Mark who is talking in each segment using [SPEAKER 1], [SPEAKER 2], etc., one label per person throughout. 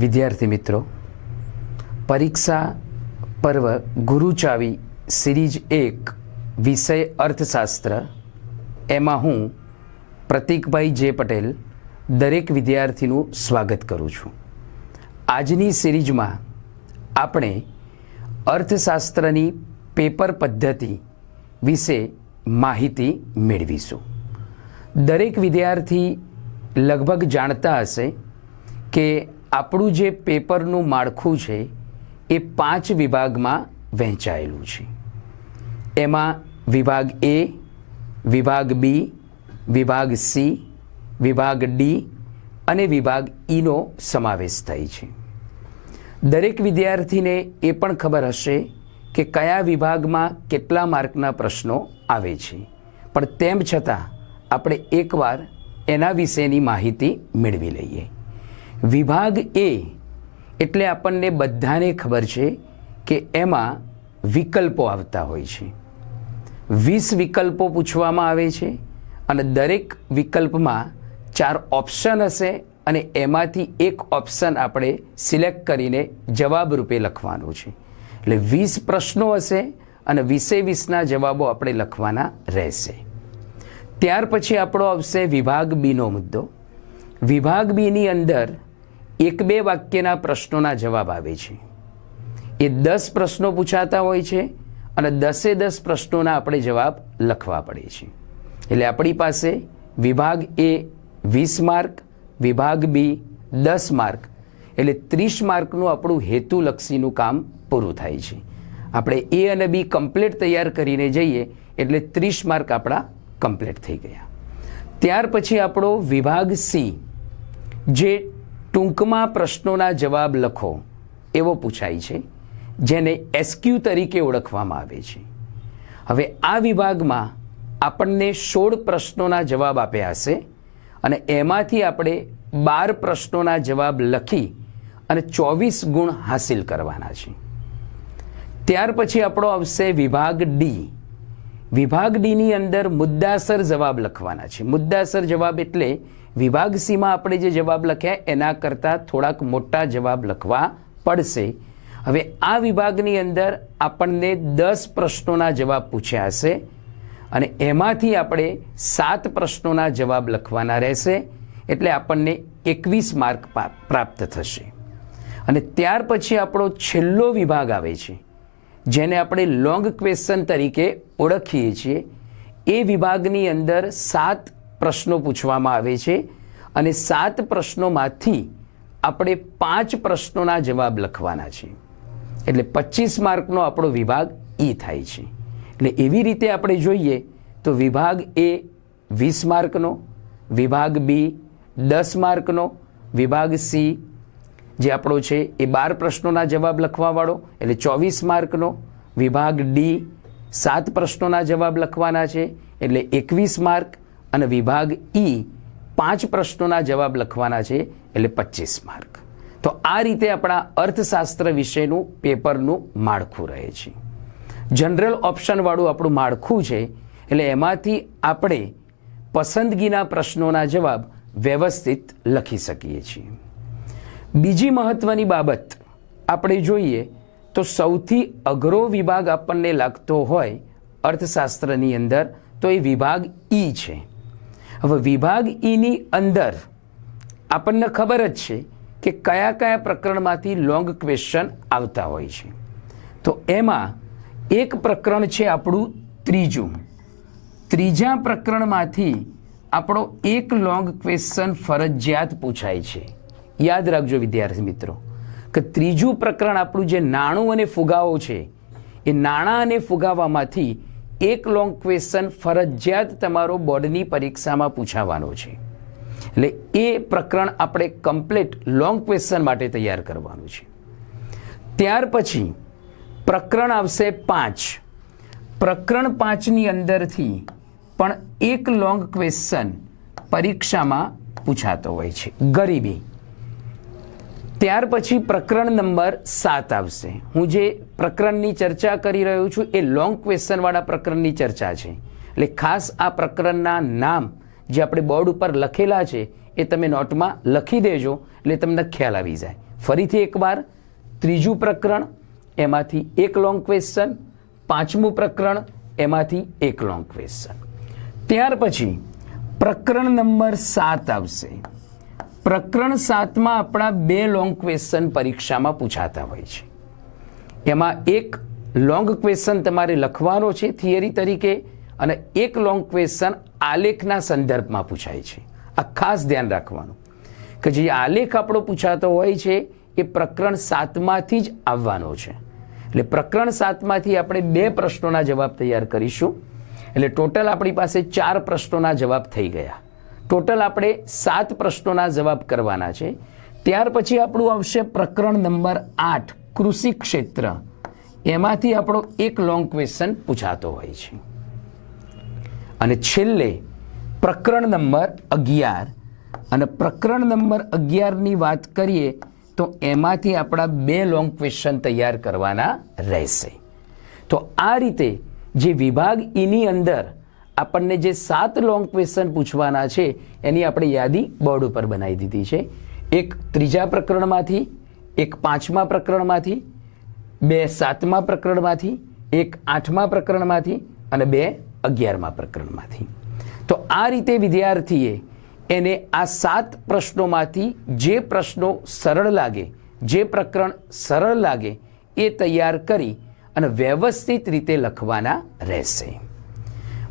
[SPEAKER 1] વિદ્યાર્થી મિત્રો, પરીક્ષા પર્વ ગુરુચાવી સિરીઝ એક, વિષય અર્થશાસ્ત્ર, એમાં હું પ્રતિકભાઈ જે પટેલ દરેક વિદ્યાર્થીનું સ્વાગત કરું છું. આજની સિરીઝમાં આપણે અર્થશાસ્ત્રની પેપર પદ્ધતિ વિશે માહિતી મેળવીશું. દરેક વિદ્યાર્થી લગભગ જાણતા હશે કે આપણું જે પેપરનું માળખું છે, એ પાંચ વિભાગમાં વહેંચાયેલું છે. એમાં વિભાગ એ, વિભાગ બી, વિભાગ સી, વિભાગ ડી અને વિભાગ ઈનો સમાવેશ થાય છે. દરેક વિદ્યાર્થીને એ પણ ખબર હશે કે કયા વિભાગમાં કેટલા માર્કના પ્રશ્નો આવે છે. પણ તેમ છતાં, આપણે એકવાર એના વિશેની માહિતી મેળવી લઈએ. વિભાગ એ એટલે આપણને બધાને ખબર છે કે એમાં વિકલ્પો આવતા હોય છે. વીસ વિકલ્પો પૂછવામાં આવે છે અને દરેક વિકલ્પમાં ચાર ઓપ્શન હશે અને એમાંથી એક ઓપ્શન આપણે સિલેક્ટ કરીને જવાબ રૂપે લખવાનું છે. એટલે વીસ પ્રશ્નો હશે અને વીસે વીસના જવાબો આપણે લખવાના રહેશે. ત્યાર પછી આપણો આવશે વિભાગ બીનો મુદ્દો. વિભાગ બીની અંદર એક બે વાક્યના પ્રશ્નોના જવાબ આવે છે. એ દસ પ્રશ્નો પૂછાતા હોય છે અને દસે દસ પ્રશ્નોના આપણે જવાબ લખવા પડે છે. એટલે આપણી પાસે વિભાગ એ વીસ માર્ક, વિભાગ બી દસ માર્ક. એટલે ત્રીસ માર્કનું આપણું હેતુલક્ષીનું કામ પૂરું થાય છે. આપણે એ અને બી કમ્પ્લીટ તૈયાર કરીને જઈએ એટલે ત્રીસ માર્ક આપણા કમ્પ્લીટ થઈ ગયા. ત્યાર પછી આપણો વિભાગ સી. જે ટૂંકમાં પ્રશ્નોના જવાબ લખો. એવો પૂછાય છે, જેને એસક્યુ તરીકે ઓળખવામાં આવે છે. હવે આ વિભાગમાં આપણને સોળ પ્રશ્નોના જવાબ આપ્યા હશે અને એમાંથી આપણે બાર પ્રશ્નોના જવાબ લખી અને ચોવીસ ગુણ હાસિલ કરવાના છે. ત્યાર પછી આપણો આવશે વિભાગ ડી વિભાગ ડીની અંદર મુદ્દાસર જવાબ લખવાના છે. મુદ્દાસર જવાબ એટલે વિભાગ સીમાં આપણે જે જવાબ લખ્યા, એના કરતાં થોડાક મોટા જવાબ લખવા પડશે. હવે આ વિભાગની અંદર આપણને દસ પ્રશ્નોના જવાબ પૂછ્યા હશે અને એમાંથી આપણે સાત પ્રશ્નોના જવાબ લખવાના રહેશે, એટલે આપણને એકવીસ માર્ક પ્રાપ્ત થશે. અને ત્યાર પછી આપણો છેલ્લો વિભાગ આવે છે, જેને આપણે લોંગ ક્વેશ્ચન તરીકે ઓળખીએ છીએ. એ વિભાગની અંદર સાત પ્રશ્નો પૂછવામાં આવે છે અને સાત પ્રશ્નોમાંથી આપણે પાંચ પ્રશ્નોના જવાબ લખવાના છે. એટલે પચીસ માર્કનો આપણો વિભાગ એ થાય છે. એટલે એવી રીતે આપણે જોઈએ તો વિભાગ એ વીસ માર્કનો, વિભાગ બી દસ માર્કનો, વિભાગ સી જે આપણો છે એ બાર પ્રશ્નોના જવાબ લખવાવાળો, એટલે ચોવીસ માર્કનો, વિભાગ ડી સાત પ્રશ્નોના જવાબ લખવાના છે, એટલે એકવીસ માર્ક અને વિભાગ ઈ પાંચ પ્રશ્નોના જવાબ લખવાના છે, એટલે પચીસ માર્ક. તો આ રીતે આપણા અર્થશાસ્ત્ર વિશેનું પેપરનું માળખું રહે છે. જનરલ ઓપ્શનવાળું આપણું માળખું છે, એટલે એમાંથી આપણે પસંદગીના પ્રશ્નોના જવાબ વ્યવસ્થિત લખી શકીએ છીએ. બીજી મહત્વની બાબત આપણે જોઈએ તો સૌથી અઘરો વિભાગ આપણને લાગતો હોય અર્થશાસ્ત્રની અંદર તો એ વિભાગ ઈ છે. હવે વિભાગ ઈની અંદર આપણને ખબર જ છે કે કયા કયા પ્રકરણમાંથી લોંગ ક્વેશ્ચન આવતા હોય છે. તો એમાં એક પ્રકરણ છે આપણું ત્રીજું. ત્રીજા પ્રકરણમાંથી આપણો એક લોંગ ક્વેશ્ચન ફરજિયાત પૂછાય છે. યાદ રાખજો વિદ્યાર્થી મિત્રો, કે ત્રીજું પ્રકરણ આપણું જે નાણું અને ફુગાવો છે, એ નાણાં અને ફુગાવામાંથી એક લોંગ ક્વેશ્ચન ફરજિયાત તમારો બોર્ડની પરીક્ષામાં પૂછાવાનો છે. એટલે એ પ્રકરણ આપણે કમ્પ્લીટ લોંગ ક્વેશ્ચન માટે તૈયાર કરવાનું છે. ત્યાર પછી પ્રકરણ આવશે પાંચ. પ્રકરણ પાંચની અંદરથી પણ એક લોંગ ક્વેશ્ચન પરીક્ષામાં પૂછાતો હોય છે. ગરીબી. ત્યાર પછી પ્રકરણ નંબર સાત આવશે. હું જે પ્રકરણની ચર્ચા કરી રહ્યો છું એ લોંગ ક્વેશ્ચનવાળા પ્રકરણની ચર્ચા છે. એટલે ખાસ આ પ્રકરણના નામ જે આપણે બોર્ડ ઉપર લખેલા છે એ તમે નોટમાં લખી દેજો, એટલે તમને ખ્યાલ આવી જાય. ફરીથી એકવાર, ત્રીજું પ્રકરણ, એમાંથી એક લોંગ ક્વેશ્ચન પાંચમું પ્રકરણ, એમાંથી એક લોંગ ક્વેશ્ચન ત્યાર પછી પ્રકરણ નંબર સાત આવશે. પ્રકરણ સાતમાં આપણા બે લોંગ ક્વેશ્ચન પરીક્ષામાં પૂછાતા હોય છે. એમાં એક લોંગ ક્વેશ્ચન તમારે લખવાનો છે થિયરી તરીકે અને એક લોંગ ક્વેશ્ચન આલેખના સંદર્ભમાં પૂછાય છે. આ ખાસ ધ્યાન રાખવાનું કે જે આલેખ આપણો પૂછાતો હોય છે એ પ્રકરણ સાતમાંથી જ આવવાનો છે. એટલે પ્રકરણ સાતમાંથી આપણે બે પ્રશ્નોના જવાબ તૈયાર કરીશું. એટલે ટોટલ આપણી પાસે ચાર પ્રશ્નોના જવાબ થઈ ગયા. ટોટલ આપણે સાત પ્રશ્નોના જવાબ કરવાના છે. ત્યાર પછી આપણું આવશે પ્રકરણ નંબર આઠ, કૃષિ ક્ષેત્ર. એમાંથી આપણો એક લોંગ ક્વેશ્ચન પૂછાતો હોય છે. અને છેલ્લે પ્રકરણ નંબર અગિયાર. અને પ્રકરણ નંબર અગિયારની વાત કરીએ તો એમાંથી આપણા બે લોંગ ક્વેશ્ચન તૈયાર કરવાના રહેશે. તો આ રીતે જે વિભાગ ઈની અંદર આપણને જે સાત લોંગ ક્વેશ્ચન પૂછવાના છે, એની આપણે યાદી બોર્ડ ઉપર બનાવી દીધી છે. એક ત્રીજા પ્રકરણમાંથી, એક પાંચમા પ્રકરણમાંથી, બે સાતમા પ્રકરણમાંથી, એક આઠમા પ્રકરણમાંથી અને બે અગિયારમા પ્રકરણમાંથી. તો આ રીતે વિદ્યાર્થીએ એને આ સાત પ્રશ્નોમાંથી જે પ્રશ્નો સરળ લાગે, જે પ્રકરણ સરળ લાગે, એ તૈયાર કરી અને વ્યવસ્થિત રીતે લખવાના રહેશે.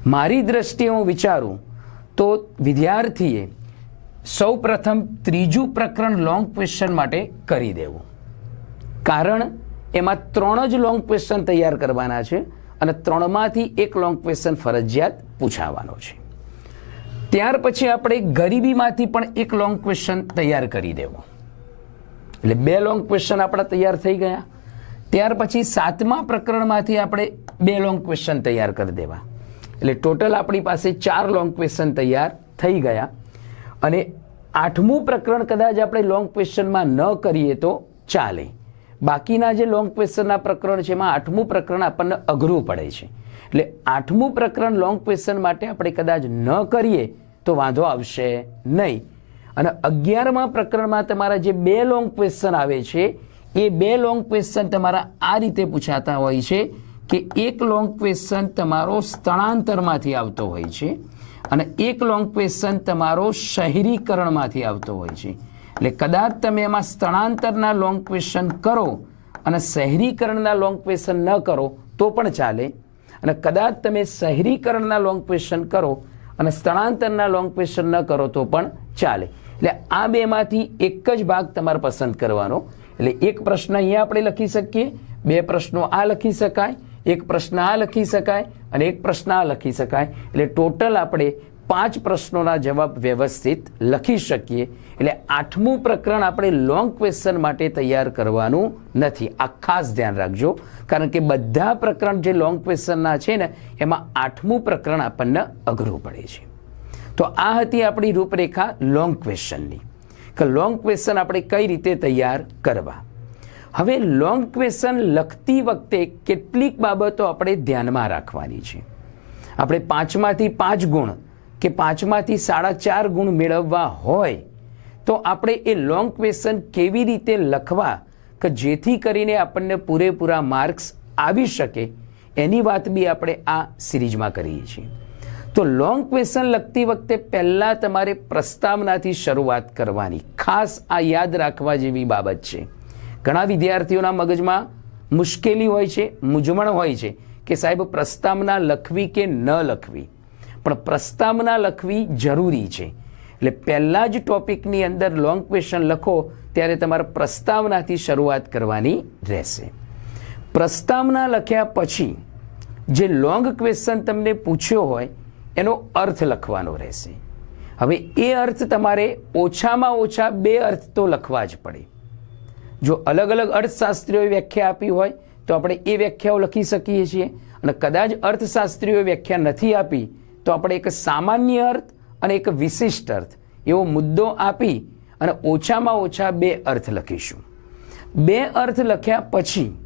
[SPEAKER 1] મારી દ્રષ્ટિએ હું વિચારું, તો વિદ્યાર્થીએ સૌ પ્રથમ ત્રીજું પ્રકરણ લોંગ ક્વેશ્ચન માટે કરી દેવું. કારણ એમાં ત્રણ જ લોંગ ક્વેશ્ચન તૈયાર કરવાના છે અને ત્રણમાંથી એક લોંગ ક્વેશ્ચન ફરજિયાત પૂછાવાનો છે. ત્યાર પછી આપણે ગરીબીમાંથી પણ એક લોંગ ક્વેશ્ચન તૈયાર કરી દેવો. એટલે બે લોંગ ક્વેશ્ચન આપણા તૈયાર થઈ ગયા. ત્યાર પછી સાતમા પ્રકરણમાંથી આપણે બે લોંગ ક્વેશ્ચન તૈયાર કરી દેવા. એટલે ટોટલ આપણી પાસે ચાર લોંગ ક્વેશ્ચન તૈયાર થઈ ગયા. અને આઠમું પ્રકરણ કદાચ આપણે લોંગ ક્વેશ્ચનમાં ન કરીએ તો ચાલે. બાકીના જે લોંગ ક્વેશ્ચનના પ્રકરણ છે એમાં આઠમું પ્રકરણ આપણને અઘરું પડે છે. એટલે આઠમું પ્રકરણ લોંગ ક્વેશ્ચન માટે આપણે કદાચ ન કરીએ તો વાંધો આવશે નહીં. અને અગિયારમા પ્રકરણમાં તમારા જે બે લોંગ ક્વેશ્ચન આવે છે, એ બે લોંગ ક્વેશ્ચન તમારા આ રીતે પૂછાતા હોય છે. કે એક લોંગ ક્વેશ્ચન તમારો સ્થળાંતરમાંથી આવતો હોય છે અને એક લોંગ ક્વેશ્ચન તમારો શહેરીકરણમાંથી આવતો હોય છે. એટલે કદાચ તમે એમાં સ્થળાંતરના લોંગ ક્વેશ્ચન કરો અને શહેરીકરણના લોંગ ક્વેશ્ચન ન કરો તો પણ ચાલે. અને કદાચ તમે શહેરીકરણના લોંગ ક્વેશ્ચન કરો અને સ્થળાંતરના લોંગ ક્વેશ્ચન ન કરો તો પણ ચાલે. એટલે આ બેમાંથી એક જ ભાગ તમારે પસંદ કરવાનો. એટલે એક પ્રશ્ન અહીંયા આપણે લખી શકીએ, બે પ્રશ્નો આ લખી શકાય એક પ્રશ્ન આ લખી શકાય અને એક પ્રશ્ન આ લખી શકાય. એટલે ટોટલ આપણે પાંચ પ્રશ્નોના જવાબ વ્યવસ્થિત લખી શકીએ. એટલે આઠમું પ્રકરણ આપણે લોંગ ક્વેશ્ચન માટે તૈયાર કરવાનું નથી. આ ખાસ ધ્યાન રાખજો. કારણ કે બધા પ્રકરણ જે લોંગ ક્વેશ્ચનના છે ને, એમાં આઠમું પ્રકરણ આપણને અઘરું પડે છે. તો આ હતી આપણી રૂપરેખા લોંગ ક્વેશ્ચનની કે લોંગ ક્વેશ્ચન આપણે કઈ રીતે તૈયાર કરવા? હવે લોંગ ક્વેશ્ચન લખતી વખતે કેટલીક બાબતો આપણે ધ્યાનમાં રાખવાની છે. આપણે પાંચમાંથી પાંચ ગુણ કે પાંચમાંથી સાડા ચાર ગુણ મેળવવા હોય, તો આપણે એ લોંગ ક્વેશ્ચન કેવી રીતે લખવા કે જેથી કરીને આપણને પૂરેપૂરા માર્ક્સ આવી શકે, એની વાત બી આપણે આ સિરીઝમાં કરીએ છીએ. તો લોંગ ક્વેશ્ચન લખતી વખતે પહેલાં તમારે પ્રસ્તાવનાથી શરૂઆત કરવાની. ખાસ આ યાદ રાખવા જેવી બાબત છે. ઘણા વિદ્યાર્થીઓના મગજમાં મુશ્કેલી હોય છે, મૂંઝવણ હોય છે કે સાહેબ પ્રસ્તાવના લખવી કે ન લખવી. પણ પ્રસ્તાવના લખવી જરૂરી છે. એટલે પહેલાં જ ટોપિકની અંદર લોંગ ક્વેશ્ચન લખો, ત્યારે તમારે પ્રસ્તાવનાથી શરૂઆત કરવાની રહેશે. પ્રસ્તાવના લખ્યા પછી જે લોંગ ક્વેશ્ચન તમને પૂછ્યો હોય, એનો અર્થ લખવાનો રહેશે. હવે એ અર્થ તમારે ઓછામાં ઓછા બે અર્થ તો લખવા જ પડે. જો અલગ અલગ અર્થશાસ્ત્રીઓએ વ્યાખ્યા આપી હોય, તો આપણે એ વ્યાખ્યાઓ લખી શકીએ છીએ. અને કદાચ અર્થશાસ્ત્રીઓએ વ્યાખ્યા નથી આપી, તો આપણે એક સામાન્ય અર્થ અને એક વિશિષ્ટ અર્થ એવો મુદ્દો આપી અને ઓછામાં ઓછા બે અર્થ લખીશું. બે અર્થ લખ્યા પછી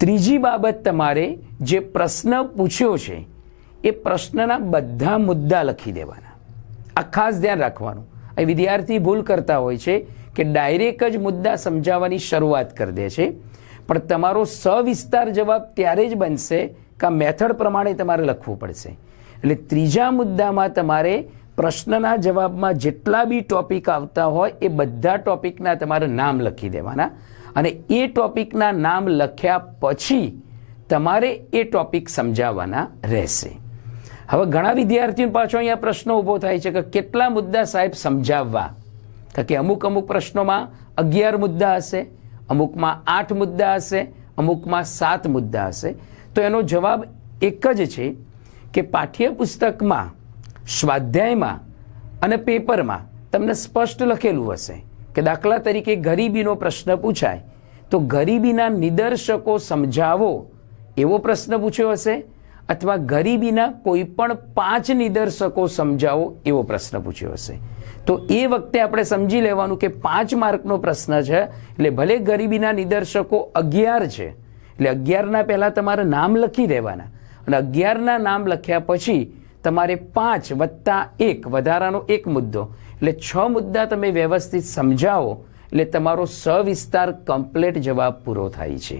[SPEAKER 1] ત્રીજી બાબત તમારે જે પ્રશ્ન પૂછ્યો છે, એ પ્રશ્નના બધા મુદ્દા લખી દેવાના. આ ખાસ ધ્યાન રાખવાનું. એ વિદ્યાર્થી ભૂલ કરતા હોય છે કે ડાયરેક્ટ જ મુદ્દા સમજાવવાની શરૂઆત કરી દે છે. પણ તમારો સવિસ્તાર જવાબ ત્યારે જ બનશે કે મેથડ પ્રમાણે તમારે લખવું પડશે. એટલે ત્રીજા મુદ્દામાં તમારે પ્રશ્નના જવાબમાં જેટલા બી ટોપિક આવતા હોય એ બધા ટોપિકના તમારે નામ લખી દેવાના. અને એ ટોપિકના નામ લખ્યા પછી તમારે એ ટોપિક સમજાવવાના રહેશે. હવે ઘણા વિદ્યાર્થીઓ પાછો અહીંયા પ્રશ્ન ઊભો થાય છે કે કેટલા મુદ્દા સાહેબ સમજાવવા? કારણ કે અમુક અમુક પ્રશ્નોમાં અગિયાર મુદ્દા હશે, અમુકમાં આઠ મુદ્દા હશે, અમુકમાં સાત મુદ્દા હશે. તો એનો જવાબ એક જ છે કે પાઠ્યપુસ્તકમાં, સ્વાધ્યાયમાં અને પેપરમાં તમને સ્પષ્ટ લખેલું હશે કે દાખલા તરીકે ગરીબીનો પ્રશ્ન પૂછાય. તો ગરીબીના નિદર્શકો સમજાવો એવો પ્રશ્ન પૂછ્યો હશે અથવા ગરીબીના કોઈ પણ પાંચ નિદર્શકો સમજાવો એવો પ્રશ્ન પૂછ્યો હશે. તો એ વખતે આપણે સમજી લેવાનું કે પાંચ માર્કનો પ્રશ્ન છે. એટલે ભલે ગરીબીના નિદર્શકો અગિયાર છે, એટલે અગિયારના પહેલાં તમારે નામ લખી દેવાના. અને અગિયારના નામ લખ્યા પછી તમારે પાંચ વત્તા એક વધારાનો એક મુદ્દો. એટલે છ મુદ્દા તમે વ્યવસ્થિત સમજાવો, એટલે તમારો સવિસ્તાર કમ્પ્લેટ જવાબ પૂરો થાય છે.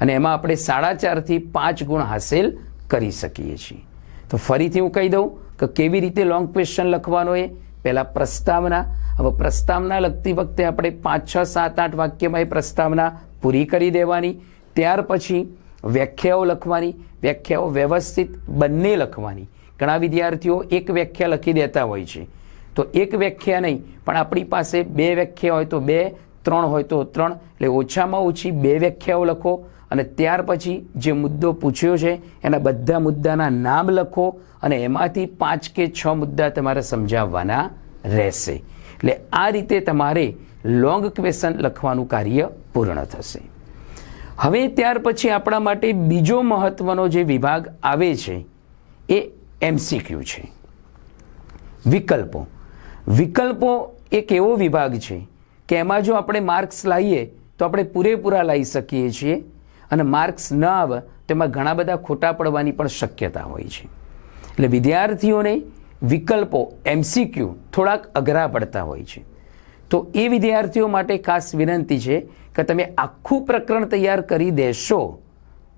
[SPEAKER 1] અને એમાં આપણે સાડા ચારથી પાંચ ગુણ હાંસલ કરી શકીએ છીએ. તો ફરીથી હું કહી દઉં કે કેવી રીતે લોંગ ક્વેશ્ચન લખવાનો એ? પહેલાં પ્રસ્તાવના, હવે પ્રસ્તાવના લખતી વખતે આપણે પાંચ, છ, સાત, આઠ વાક્યમાં એ પ્રસ્તાવના પૂરી કરી દેવાની. ત્યાર પછી વ્યાખ્યાઓ લખવાની, વ્યાખ્યાઓ વ્યવસ્થિત બંને લખવાની. ઘણા વિદ્યાર્થીઓ એક વ્યાખ્યા લખી દેતા હોય છે. તો એક વ્યાખ્યા નહીં, પણ આપણી પાસે બે વ્યાખ્યા હોય તો બે, ત્રણ હોય તો ત્રણ, એટલે ઓછામાં ઓછી બે વ્યાખ્યાઓ લખો. અને ત્યાર પછી જે મુદ્દો પૂછ્યો છે, એના બધા મુદ્દાના નામ લખો અને એમાંથી પાંચ કે છ મુદ્દા તમારે સમજાવવાના રહેશે. એટલે આ રીતે તમારે લોંગ ક્વેશ્ચન લખવાનું કાર્ય પૂર્ણ થશે. હવે ત્યાર પછી આપણા માટે બીજો મહત્વનો જે વિભાગ આવે છે, એ એમસીક્યુ છે. વિકલ્પો. વિકલ્પો એક એવો વિભાગ છે કે એમાં જો આપણે માર્ક્સ લાવીએ તો આપણે પૂરેપૂરા લાવી શકીએ છીએ. અને માર્ક્સ ન આવે, તેમાં ઘણા બધા ખોટા પડવાની પણ શક્યતા હોય છે. એટલે વિદ્યાર્થીઓને વિકલ્પો એમસીક્યુ થોડાક અઘરા પડતા હોય છે. તો એ વિદ્યાર્થીઓ માટે ખાસ વિનંતી છે કે તમે આખું પ્રકરણ તૈયાર કરી દેશો,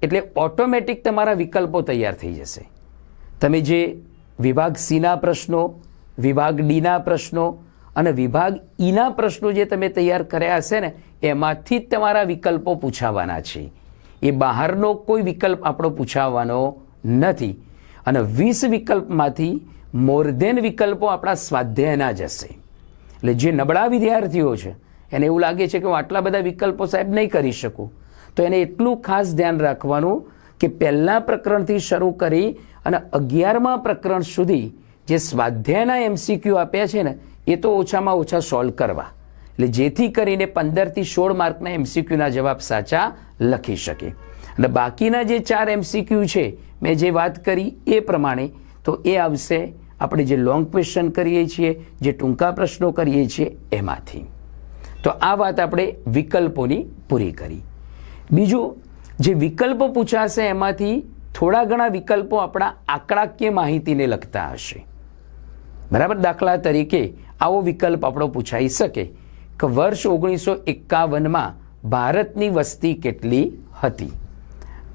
[SPEAKER 1] એટલે ઓટોમેટિક તમારા વિકલ્પો તૈયાર થઈ જશે. તમે જે વિભાગ સીના પ્રશ્નો, વિભાગ ડીના પ્રશ્નો અને વિભાગ ઈના પ્રશ્નો જે તમે તૈયાર કર્યા હશે ને, એમાંથી જ તમારા વિકલ્પો પૂછાવાના છે. એ બહારનો કોઈ વિકલ્પ આપણો પૂછાવવાનો નથી. અને વીસ વિકલ્પમાંથી મોર દેન વિકલ્પો આપણા સ્વાધ્યાયના જ હશે. એટલે જે નબળા વિદ્યાર્થીઓ છે, એને એવું લાગે છે કે હું આટલા બધા વિકલ્પો સાહેબ નહીં કરી શકું. તો એને એટલું ખાસ ધ્યાન રાખવાનું કે પહેલાં પ્રકરણથી શરૂ કરી અને અગિયારમા પ્રકરણ સુધી જે સ્વાધ્યાયના એમસીક્યુ આપ્યા છે ને, એ તો ઓછામાં ઓછા સોલ્વ કરવા. એટલે જેથી કરીને પંદરથી સોળ માર્કના એમસીક્યુના જવાબ સાચા લખી શકે. અને બાકીના જે ચાર એમસીક્યુ છે, મેં જે વાત કરી એ પ્રમાણે તો એ આવશે આપણે જે લોંગ ક્વેશ્ચન કરીએ છીએ, જે ટૂંકા પ્રશ્નો કરીએ છીએ એમાંથી. તો આ વાત આપણે વિકલ્પોની પૂરી કરી. બીજું, જે વિકલ્પો પૂછાશે એમાંથી થોડા ઘણા વિકલ્પો આપણા આંકડાકીય માહિતીને લગતા હશે. બરાબર? દાખલા તરીકે આવો વિકલ્પ આપણો પૂછાઈ શકે. કે વર્ષ ઓગણીસો એકાવનમાં ભારતની વસ્તી કેટલી હતી?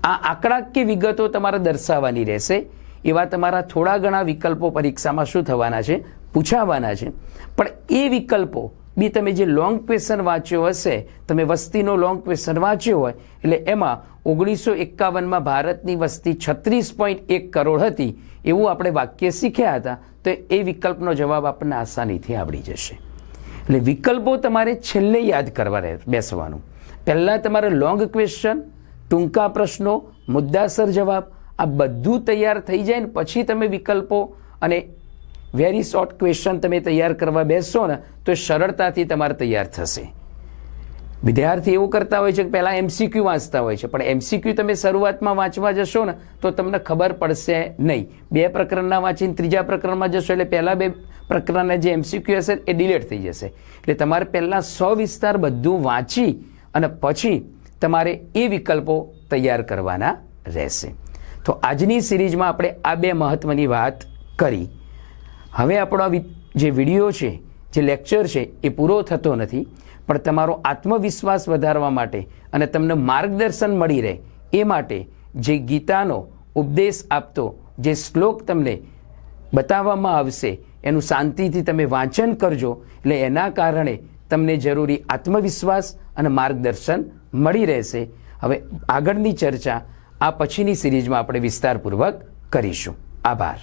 [SPEAKER 1] આ આંકડાકીય વિગતો તમારે દર્શાવવાની રહેશે. એવા તમારા થોડા ઘણા વિકલ્પો પરીક્ષામાં શું થવાના છે? પૂછાવાના છે. પણ એ વિકલ્પો બી તમે જે લોંગ ક્વેશ્ચન વાંચ્યો હશે, તમે વસ્તીનો લોંગ ક્વેશ્ચન વાંચ્યો હોય, એટલે એમાં ઓગણીસો એકાવનમાં ભારતની વસ્તી છત્રીસ પોઈન્ટ એક કરોડ હતી, એવું આપણે વાક્ય શીખ્યા હતા, તો એ વિકલ્પનો જવાબ આપણને આસાનીથી આવડી જશે. એટલે વિકલ્પો તમારે છેલ્લે યાદ કરવા રહે, બેસવાનું. પહેલાં તમારે લોંગ ક્વેશ્ચન ટૂંકા પ્રશ્નો, મુદ્દાસર જવાબ, આ બધું તૈયાર થઈ જાય ને પછી તમે વિકલ્પો અને વેરી શોર્ટ ક્વેશ્ચન તમે તૈયાર કરવા બેસશો ને, તો સરળતાથી તમારે તૈયાર થશે. વિદ્યાર્થી એવું કરતા હોય છે કે પહેલાં એમસીક્યુ વાંચતા હોય છે. પણ એમસીક્યુ તમે શરૂઆતમાં વાંચવા જશો ને, તો તમને ખબર પડશે નહીં. બે પ્રકરણના વાંચીને ત્રીજા પ્રકરણમાં જશો એટલે પહેલાં બે પ્રકરણના જે એમસીક્યુ હશે એ ડિલેટ થઈ જશે. એટલે તમારે પહેલાં સો વિસ્તાર બધું વાંચી અને પછી તમારે એ વિકલ્પો તૈયાર કરવાના રહેશે. તો આજની સિરીઝમાં આપણે આ બે મહત્ત્વની વાત કરી. હવે આપણો જે વીડિયો છે, જે લેક્ચર છે, એ પૂરો થતો નથી. પણ તમારો આત્મવિશ્વાસ વધારવા માટે અને તમને માર્ગદર્શન મળી રહે એ માટે જે ગીતાનો ઉપદેશ આપતો, જે શ્લોક તમને બતાવવામાં આવશે, એનું શાંતિથી તમે વાંચન કરજો. એટલે એના કારણે તમને જરૂરી આત્મવિશ્વાસ અને માર્ગદર્શન મળી રહેશે. હવે આગળની ચર્ચા આ પછીની સિરીઝમાં આપણે વિસ્તારપૂર્વક કરીશું. આભાર.